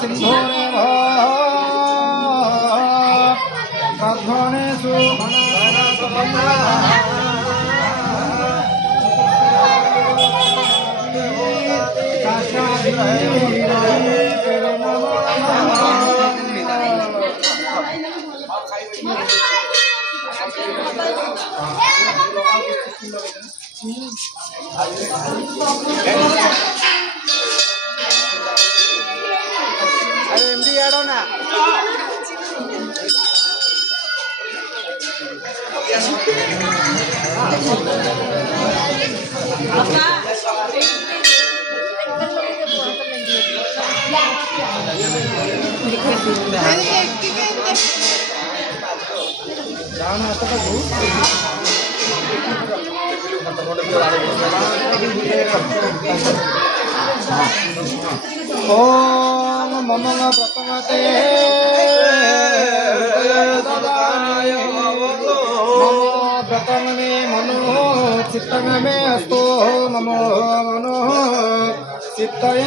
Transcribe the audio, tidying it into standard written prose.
सिंधुरेव तद्भुवनेषु MD आड़ो ना ओम मम प्रथमते प्रथम में मनो चित्त में अस्तो नमो मनो चित्तय